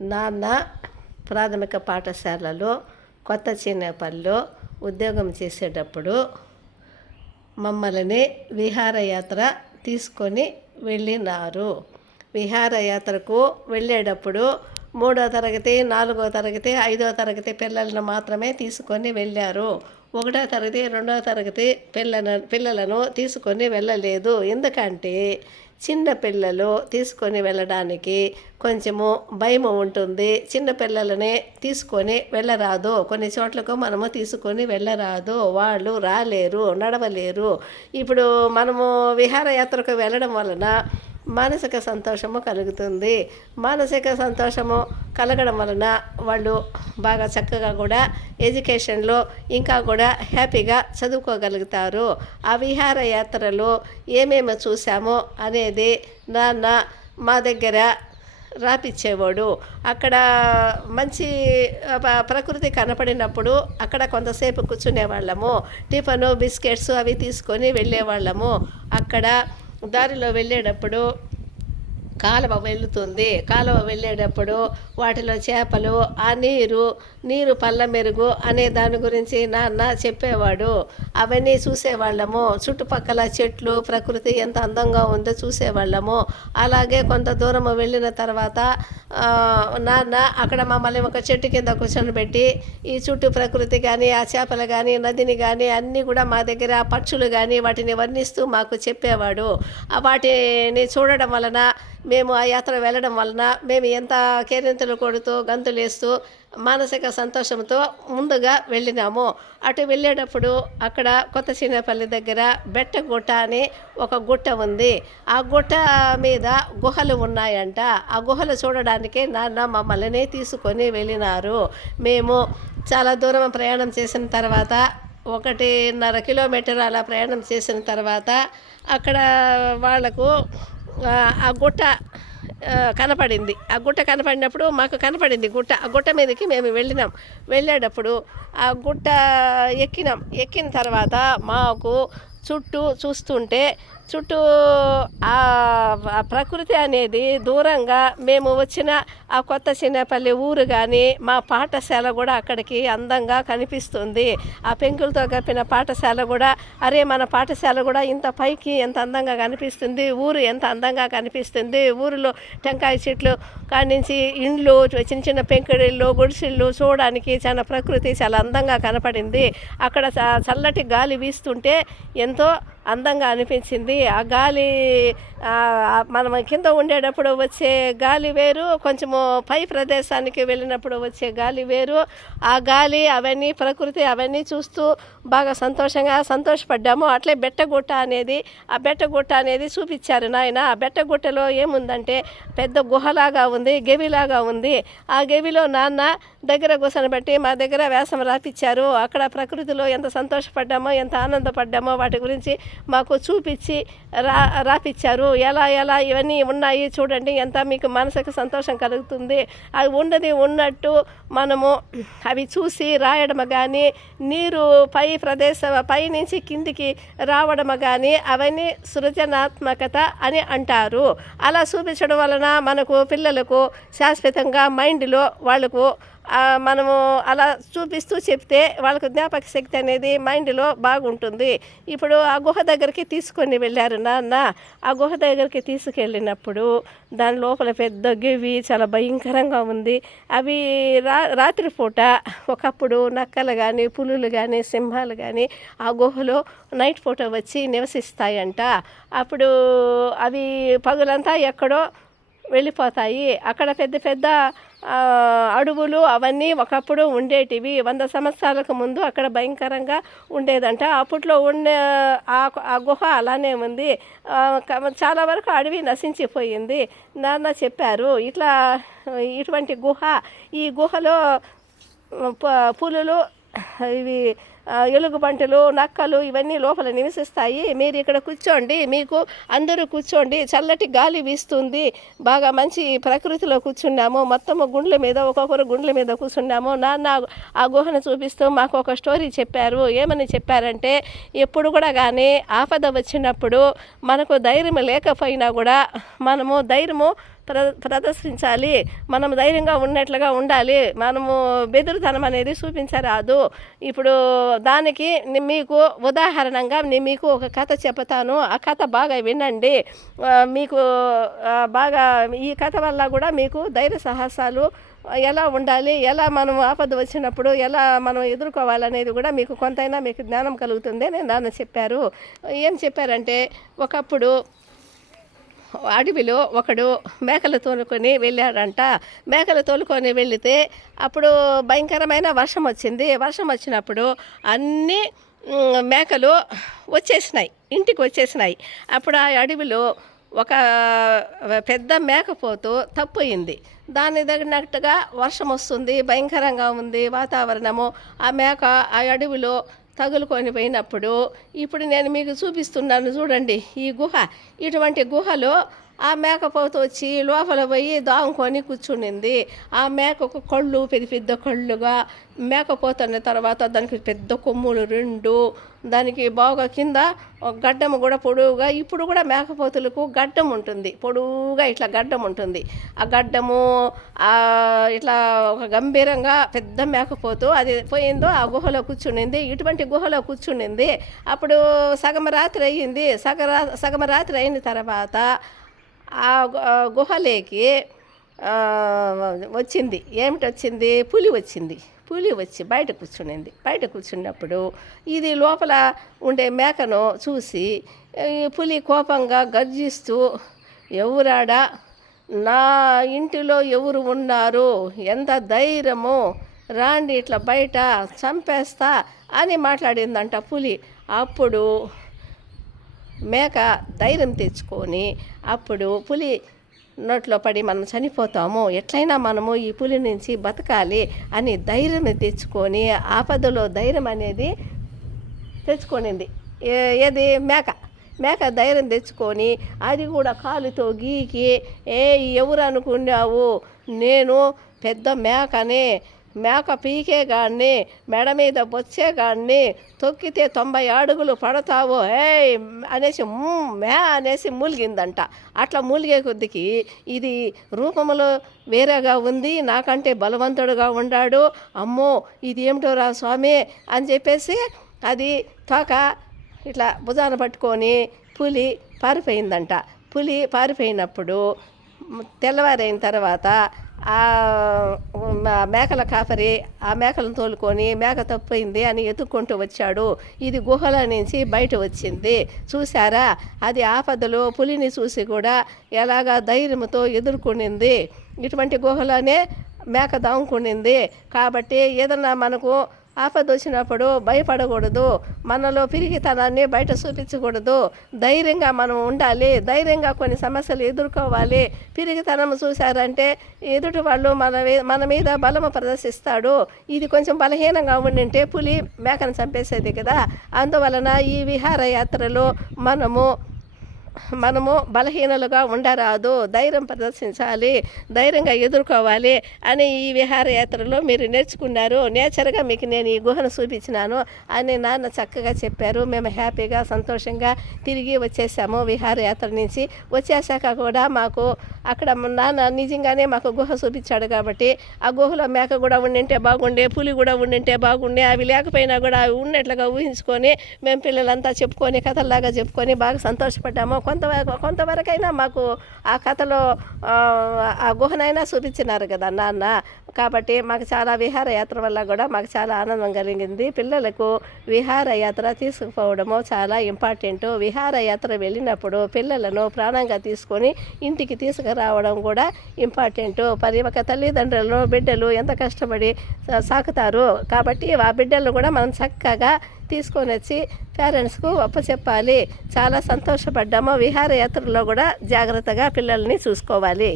నాన్న ప్రాథమిక పాఠశాలలో కొత్త చిన్నపల్లిలో ఉద్యోగం చేసేటప్పుడు మమ్మల్ని విహారయాత్ర తీసుకొని వెళ్ళినారు. విహారయాత్రకు వెళ్ళేటప్పుడు 3వ తరగతి, 4వ తరగతి, 5వ తరగతి పిల్లలను మాత్రమే తీసుకొని వెళ్ళారు. 1వ తరగతి, 2వ తరగతి పిల్లలను తీసుకొని వెళ్ళలేదు. ఎందుకంటే చిన్న పిల్లలు తీసుకొని వెళ్ళడానికి కొంచెము భయం ఉంటుంది. చిన్న పిల్లలనే తీసుకొని వెళ్ళరాదు. కొన్ని చోట్లకు మనము తీసుకొని వెళ్ళరాదు. వాళ్ళు రాలేరు, నడవలేరు. ఇప్పుడు మనము విహారయాత్రకు వెళ్ళడం వలన మానసిక సంతోషము కలుగుతుంది. మానసిక సంతోషము కలగడం వలన వాళ్ళు బాగా చక్కగా కూడా ఎడ్యుకేషన్లో ఇంకా కూడా హ్యాపీగా చదువుకోగలుగుతారు. ఆ విహారయాత్రలో ఏమేమి చూసామో అనేది నాన్న మా దగ్గర రాపిచ్చేవాడు. అక్కడ మంచి ప్రకృతి కనపడినప్పుడు అక్కడ కొంతసేపు కూర్చునే వాళ్ళము. టిఫను, బిస్కెట్స్ అవి తీసుకొని వెళ్ళేవాళ్ళము. అక్కడ దారిలో వెళ్ళేటప్పుడు కాలువ వెళుతుంది. కాలువ వెళ్ళేటప్పుడు వాటిలో చేపలు, ఆ నీరు పళ్ళ మెరుగు అనే దాని గురించి నాన్న చెప్పేవాడు. అవన్నీ చూసేవాళ్ళము. చుట్టుపక్కల చెట్లు, ప్రకృతి ఎంత అందంగా ఉందో చూసేవాళ్ళము. అలాగే కొంత దూరం వెళ్ళిన తర్వాత నాన్న అక్కడ మమ్మల్ని ఒక చెట్టు కింద కూర్చొని ఈ చుట్టూ ప్రకృతి కానీ, ఆ చేపలు కానీ, నదిని కానీ అన్నీ కూడా మా దగ్గర పక్షులు కానీ వాటిని వర్ణిస్తూ మాకు చెప్పేవాడు. వాటిని చూడడం వలన మేము ఆ యాత్ర వెళ్ళడం వలన మేము ఎంత కేరింతలు కొడుతూ గంతులేస్తూ మానసిక సంతోషంతో ముందుగా వెళ్ళినాము. అటు వెళ్ళేటప్పుడు అక్కడ కొత్త చిన్నపల్లి దగ్గర బెట్టగుట్ట అని ఒక గుట్ట ఉంది. ఆ గుట్ట మీద గుహలు ఉన్నాయంట. ఆ గుహలు చూడడానికి నాన్న మమ్మల్ని తీసుకొని వెళ్ళినారు. మేము చాలా దూరం ప్రయాణం చేసిన తర్వాత 1.5 కిలోమీటర్ అలా ప్రయాణం చేసిన తర్వాత అక్కడ వాళ్లకు ఆ గుట్ట కనపడింది. ఆ గుట్ట కనపడినప్పుడు మాకు కనపడింది గుట్ట. ఆ గుట్ట మీదకి మేము వెళ్ళేటప్పుడు ఆ గుట్ట ఎక్కిన తర్వాత మాకు చుట్టూ చూస్తుంటే ఆ ప్రకృతి అనేది దూరంగా మేము వచ్చిన ఆ కొత్త చిన్నపల్లి ఊరు కానీ మా పాఠశాల కూడా అక్కడికి అందంగా కనిపిస్తుంది. ఆ పెంకులతో కప్పిన పాఠశాల కూడా మన పాఠశాల కూడా ఇంత పైకి ఎంత అందంగా కనిపిస్తుంది. ఊరు ఎంత అందంగా కనిపిస్తుంది. ఊరిలో టెంకాయ చెట్లు కానించి ఇండ్లు, చిన్న చిన్న పెంకుడిళ్ళు, గుడిసిళ్ళు చూడడానికి చాలా ప్రకృతి చాలా అందంగా కనపడింది. అక్కడ చల్లటి గాలి వీస్తుంటే ఎంతో అందంగా అనిపించింది. ఆ గాలి మనం కింద ఉండేటప్పుడు వచ్చే గాలి వేరు, కొంచెము పై ప్రదేశానికి వెళ్ళినప్పుడు వచ్చే గాలి వేరు. ఆ గాలి అవన్నీ ప్రకృతి అవన్నీ చూస్తూ బాగా సంతోషపడ్డాము. అట్లే ఆ బెట్టగుట్ట అనేది చూపించారు నాయన. ఆ బెట్టగుట్టలో ఏముందంటే పెద్ద గుహలాగా ఉంది, గెవిలాగా ఉంది. ఆ గెవిలో నాన్న దగ్గర కూర్చొని మా దగ్గర వ్యాసం రాపిచ్చారు. అక్కడ ప్రకృతిలో ఎంత సంతోషపడ్డామో, ఎంత ఆనందపడ్డామో వాటి గురించి మాకు చూపించి రాపిచ్చారు. ఎలా ఇవన్నీ ఉన్నాయి చూడండి, ఎంత మీకు మానసిక సంతోషం కలుగుతుంది. అది ఉన్నట్టు మనము అవి చూసి రాయడం కానీ, నీరు పై నుంచి కిందికి రావడం కానీ అవన్నీ సృజనాత్మకత అని అంటారు. అలా చూపించడం వలన మనకు పిల్లలకు శాశ్వతంగా మైండ్లో వాళ్ళకు మనము అలా చూపిస్తూ చెప్తే వాళ్ళకు జ్ఞాపక శక్తి అనేది మైండ్లో బాగుంటుంది. ఇప్పుడు ఆ గుహ దగ్గరికి తీసుకొని వెళ్ళారు నాన్న. ఆ గుహ దగ్గరికి తీసుకెళ్ళినప్పుడు దాని లోపల పెద్ద గెవి చాలా భయంకరంగా ఉంది. అవి రాత్రిపూట ఒకప్పుడు నక్కలు కానీ, పులులు కానీ, సింహాలు కానీ ఆ గుహలో నైట్ పూట వచ్చి నివసిస్తాయంట. అప్పుడు అవి పగులంతా ఎక్కడో వెళ్ళిపోతాయి. అక్కడ పెద్ద అడవులు అవన్నీ ఒకప్పుడు ఉండేటివి. 100 సంవత్సరాలకు ముందు అక్కడ భయంకరంగా ఉండేదంట. అప్పట్లో ఆ గుహ అలానే ఉంది. చాలా వరకు అడవి నశించిపోయింది. నాన్న చెప్పారు ఇటువంటి గుహ, ఈ గుహలో పులులు, ఇవి ఎలుగుబంటులు, నక్కలు ఇవన్నీ లోపల నివసిస్తాయి. మీరు ఇక్కడ కూర్చోండి, మీకు అందరూ కూర్చోండి, చల్లటి గాలి వీస్తుంది, బాగా మంచి ప్రకృతిలో కూర్చున్నాము, మొత్తము గుండ్ల మీద ఒక్కొక్కరు గుండ్ల మీద కూర్చున్నాము. నాన్న ఆ గుహను చూపిస్తూ మాకు ఒక స్టోరీ చెప్పారు. ఏమని చెప్పారంటే, ఎప్పుడు కూడా కానీ ఆపద వచ్చినప్పుడు మనకు ధైర్యం లేకపోయినా కూడా మనము ధైర్యము ప్రదర్శించాలి, మనం ధైర్యంగా ఉన్నట్లుగా ఉండాలి, మనము బెదురుతనం అనేది చూపించరాదు. ఇప్పుడు దానికి మీకు ఉదాహరణంగా మీకు ఒక కథ చెప్తాను, ఆ కథ బాగా వినండి. మీకు బాగా ఈ కథ వల్ల కూడా మీకు ధైర్య సాహసాలు ఎలా ఉండాలి, ఎలా మనం ఆపద వచ్చినప్పుడు ఎలా మనం ఎదుర్కోవాలనేది కూడా మీకు కొంతైనా మీకు జ్ఞానం కలుగుతుంది అని నాన్న చెప్పారు. ఏం చెప్పారంటే, ఒకప్పుడు అడవిలో ఒకడు మేకలు తోలుకొని వెళ్ళాడంట. మేకలు తోలుకొని వెళితే అప్పుడు భయంకరమైన వర్షం వచ్చింది. వర్షం వచ్చినప్పుడు అన్నీ మేకలు వచ్చేసినాయి, ఇంటికి వచ్చేసినాయి. అప్పుడు ఆ అడవిలో ఒక పెద్ద మేకపోతు తప్పోయింది. దాని తగినట్టుగా వర్షం వస్తుంది, భయంకరంగా ఉంది వాతావరణము. ఆ మేక ఆ అడవిలో తగులుకొని పోయినప్పుడు, ఇప్పుడు నేను మీకు చూపిస్తున్నాను చూడండి ఈ గుహ. ఇటువంటి గుహలో ఆ మేకపోతు వచ్చి లోపల పోయి దాముకొని కూర్చునింది. ఆ మేకకు కళ్ళు పెద్ద పెద్ద కళ్ళుగా, మేకపోతున్న తర్వాత దానికి పెద్ద కొమ్ములు 2, దానికి బాగా కింద గడ్డము కూడా పొడవుగా. ఇప్పుడు కూడా మేకపోతులకు గడ్డం ఉంటుంది, పొడవుగా ఇట్లా గడ్డం ఉంటుంది. ఆ గడ్డము ఇట్లా ఒక గంభీరంగా పెద్ద మేకపోతు అది పోయిందో ఆ గుహలో కూర్చునింది. ఇటువంటి గుహలో కూర్చునింది. అప్పుడు సగం రాత్రి అయ్యింది. సగం రాత్రి అయిన తర్వాత ఆ గుహలోకి వచ్చింది. ఏమిటి వచ్చింది? పులి వచ్చింది. పులి వచ్చి బయట కూర్చునింది. బయట కూర్చున్నప్పుడు ఇది లోపల ఉండే మేకను చూసి పులి కోపంగా గర్జిస్తూ, ఎవరాడా, నా ఇంటిలో ఎవరు ఉన్నారు, ఎంత ధైర్యము, రాండి ఇట్లా బయట చంపేస్తా అని మాట్లాడిందంట పులి. అప్పుడు మేక ధైర్యం తెచ్చుకొని, అప్పుడు పులి నోట్లో పడి మనం చనిపోతాము, ఎట్లయినా మనము ఈ పులి నుంచి బతకాలి అని ధైర్యం తెచ్చుకొని, ఆపదలో ధైర్యం అనేది తెచ్చుకొనింది. ఏది? మేక ధైర్యం తెచ్చుకొని అది కూడా కాలుతో గీకి, ఎవరు అనుకున్నావు, నేను పెద్ద మేకని, మేక పీకేగాడిని, మెడ మీద బొచ్చేగాడిని, తొక్కితే 90 అడుగులు పడతావు అనేసి అనేసి మూలిగిందంట. అట్లా మూలిగే కొద్దికి ఇది రూపంలో వేరేగా ఉంది, నాకంటే బలవంతుడుగా ఉన్నాడు, అమ్మో ఇది ఏమిటో రా స్వామి అని చెప్పేసి అది తోక ఇట్లా భుజాన పట్టుకొని పులి పారిపోయిందంట. పులి పారిపోయినప్పుడు తెల్లవారైన తర్వాత ఆ మేకల కాపరి ఆ మేకలను తోలుకొని మేక తప్పింది అని ఎత్తుక్కుంటూ వచ్చాడు. ఇది గుహల నుంచి బయట వచ్చింది. చూసారా, అది ఆపదలో పులిని చూసి కూడా ఎలాగా ధైర్యంతో ఎదుర్కొనింది. ఇటువంటి గుహలోనే మేక దాముకునింది. కాబట్టి ఏదన్నా మనకు ఆపద వచ్చినప్పుడు భయపడకూడదు, మనలో పిరిగితనాన్ని బయట చూపించకూడదు, ధైర్యంగా మనం ఉండాలి, ధైర్యంగా కొన్ని సమస్యలు ఎదుర్కోవాలి. పిరిగితనం చూశారంటే ఎదుటి వాళ్ళు మన మీద బలము ప్రదర్శిస్తాడు. ఇది కొంచెం బలహీనంగా ఉండింటే పులి మేకను చంపేసేది కదా. అందువలన ఈ విహారయాత్రలో మనము బలహీనలుగా ఉండరాదు, ధైర్యం ప్రదర్శించాలి, ధైర్యంగా ఎదుర్కోవాలి అని ఈ విహారయాత్రలో మీరు నేర్చుకున్నారు. నేచర్గా మీకు నేను ఈ గుహను చూపించినాను అని నాన్న చక్కగా చెప్పారు. మేము హ్యాపీగా సంతోషంగా తిరిగి వచ్చేసాము విహారయాత్ర నుంచి. వచ్చేసాక కూడా మాకు అక్కడ నాన్న నిజంగానే మాకు గుహ చూపించాడు కాబట్టి ఆ గుహలో మేక కూడా ఉండింటే బాగుండే, పులి కూడా ఉండింటే బాగుండే, అవి లేకపోయినా కూడా అవి ఉన్నట్లుగా ఊహించుకొని మేము పిల్లలంతా చెప్పుకొని కథల్లాగా చెప్పుకొని బాగా సంతోషపడ్డాము. కొంతవరకైనా మాకు ఆ కథలో ఆ గుహనైనా చూపించినారు కదా నాన్న. కాబట్టి మాకు చాలా విహారయాత్ర వల్ల కూడా మాకు చాలా ఆనందం కలిగింది. పిల్లలకు విహారయాత్ర తీసుకుపోవడము చాలా ఇంపార్టెంట్. విహారయాత్ర వెళ్ళినప్పుడు పిల్లలను ప్రాణంగా తీసుకొని ఇంటికి తీసుకురావడం కూడా ఇంపార్టెంట్. ఒక తల్లిదండ్రులను బిడ్డలు ఎంత కష్టపడి సాకుతారు. కాబట్టి ఆ బిడ్డలను కూడా మనం చక్కగా తీసుకొని వచ్చి పేరెంట్స్కు అప్పచెప్పాలి. చాలా సంతోషపడ్డాము. విహారయాత్రలో కూడా జాగ్రత్తగా పిల్లల్ని చూసుకోవాలి.